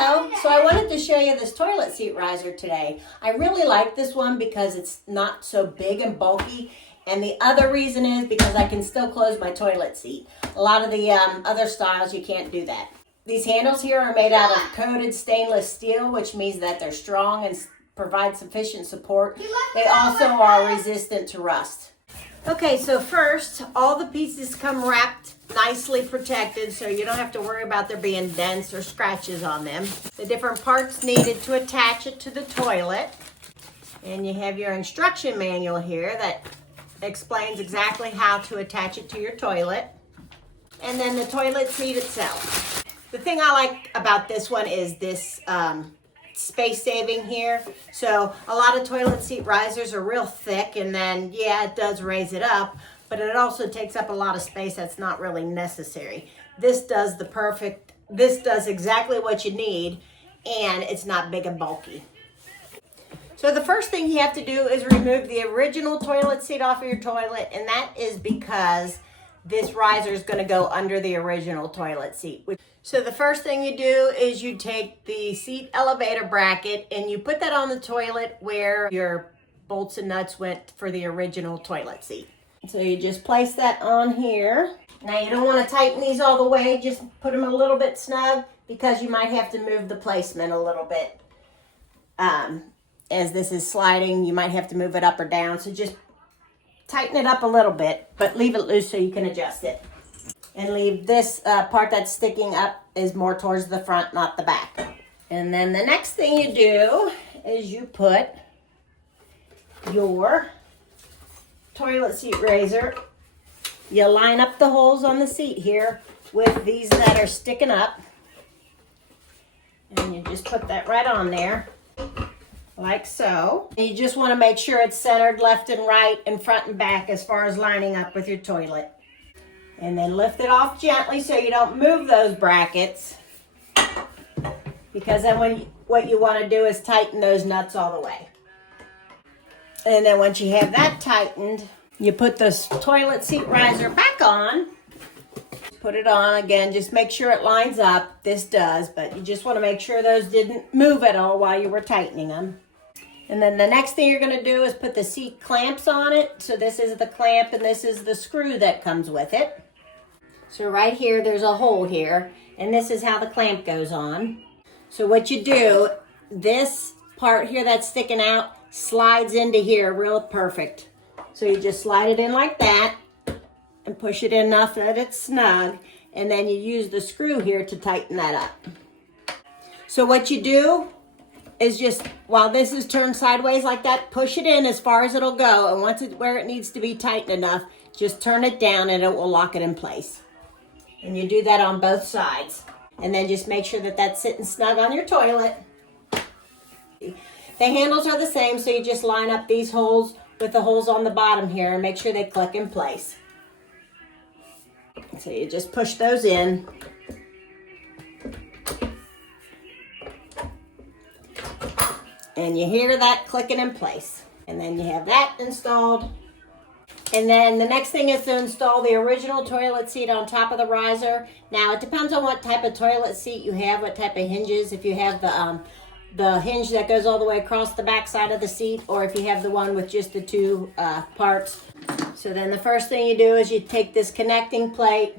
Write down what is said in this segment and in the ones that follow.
Hello, so I wanted to show you this toilet seat riser today. I really like this one because it's not so big and bulky, and the other reason is because I can still close my toilet seat. A lot of the other styles you can't do that. These handles here are made out of coated stainless steel, which means that they're strong and provide sufficient support. They also are resistant to rust. Okay, so first, all the pieces come wrapped nicely protected, so you don't have to worry about there being dents or scratches on them. The different parts needed to attach it to the toilet. And you have your instruction manual here that explains exactly how to attach it to your toilet. And then the toilet seat itself. The thing I like about this one is this space saving here. So a lot of toilet seat risers are real thick, and then yeah, it does raise it up, but it also takes up a lot of space that's not really necessary. This does exactly what you need, and it's not big and bulky. So the first thing you have to do is remove the original toilet seat off of your toilet, and that is because this riser is going to go under the original toilet seat. So the first thing you do is you take the seat elevator bracket and you put that on the toilet where your bolts and nuts went for the original toilet seat. So you just place that on here. Now you don't want to tighten these all the way, just put them a little bit snug because you might have to move the placement a little bit. As this is sliding, you might have to move it up or down. So just tighten it up a little bit, but leave it loose so you can adjust it. And leave this part that's sticking up is more towards the front, not the back. And then the next thing you do is you put your toilet seat raiser. You line up the holes on the seat here with these that are sticking up. And you just put that right on there, like so. And you just want to make sure it's centered left and right and front and back as far as lining up with your toilet. And then lift it off gently so you don't move those brackets, because then what you want to do is tighten those nuts all the way. And then once you have that tightened, you put this toilet seat riser back on. Put it on again, just make sure it lines up. This does, but you just want to make sure those didn't move at all while you were tightening them. And then the next thing you're going to do is put the seat clamps on it. So this is the clamp and this is the screw that comes with it. So right here, there's a hole here, and this is how the clamp goes on. So what you do, this part here that's sticking out slides into here real perfect. So you just slide it in like that and push it in enough that it's snug, and then you use the screw here to tighten that up. So what you do is just, while this is turned sideways like that, push it in as far as it'll go, and once it's where it needs to be tightened enough, just turn it down and it will lock it in place. And you do that on both sides. And then just make sure that that's sitting snug on your toilet. The handles are the same, so you just line up these holes with the holes on the bottom here and make sure they click in place. So you just push those in. And you hear that clicking in place. And then you have that installed. And then the next thing is to install the original toilet seat on top of the riser. Now, it depends on what type of toilet seat you have, what type of hinges. If you have the hinge that goes all the way across the back side of the seat, or if you have the one with just the two parts. So then the first thing you do is you take this connecting plate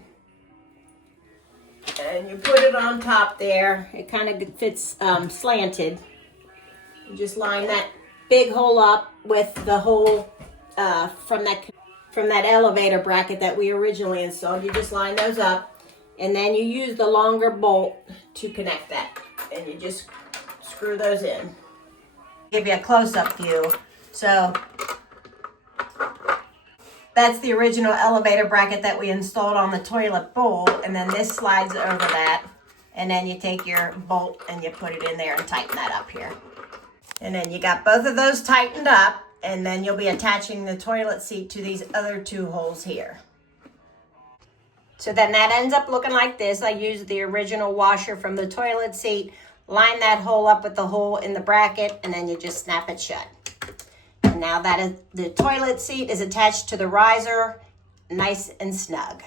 and you put it on top there. It kind of fits slanted. You just line that big hole up with the hole from that elevator bracket that we originally installed. You just line those up, and then you use the longer bolt to connect that, and you just screw those in. Give you a close-up view. So that's the original elevator bracket that we installed on the toilet bowl, and then this slides over that, and then you take your bolt and you put it in there and tighten that up here. And then you got both of those tightened up, and then you'll be attaching the toilet seat to these other two holes here. So then that ends up looking like this. I used the original washer from the toilet seat, line that hole up with the hole in the bracket, and then you just snap it shut. And now that the toilet seat is attached to the riser, nice and snug.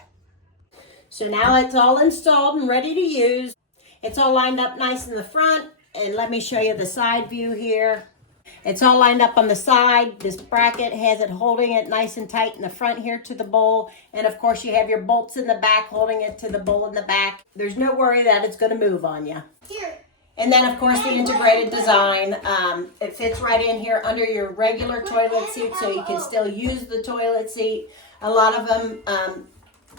So now it's all installed and ready to use. It's all lined up nice in the front, and let me show you the side view here. It's all lined up on the side. This bracket has it holding it nice and tight in the front here to the bowl. And of course you have your bolts in the back holding it to the bowl in the back. There's no worry that it's going to move on you. Here. And then of course the integrated design. It fits right in here under your regular toilet seat, so you can still use the toilet seat. A lot of them,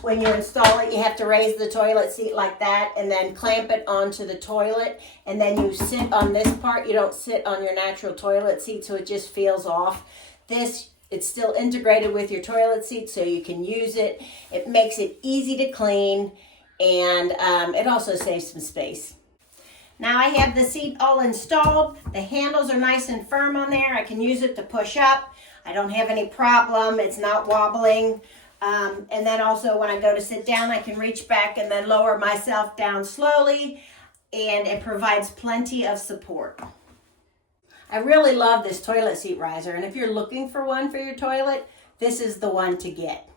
when you install it, you have to raise the toilet seat like that and then clamp it onto the toilet, and then you sit on this part. You don't sit on your natural toilet seat, so it just feels off. This, it's still integrated with your toilet seat, so you can use it. It makes it easy to clean, and it also saves some space. Now I have the seat all installed. The handles are nice and firm on there. I can use it to push up. I don't have any problem. It's not wobbling. And then also when I go to sit down, I can reach back and then lower myself down slowly, and it provides plenty of support. I really love this toilet seat riser, and if you're looking for one for your toilet, this is the one to get.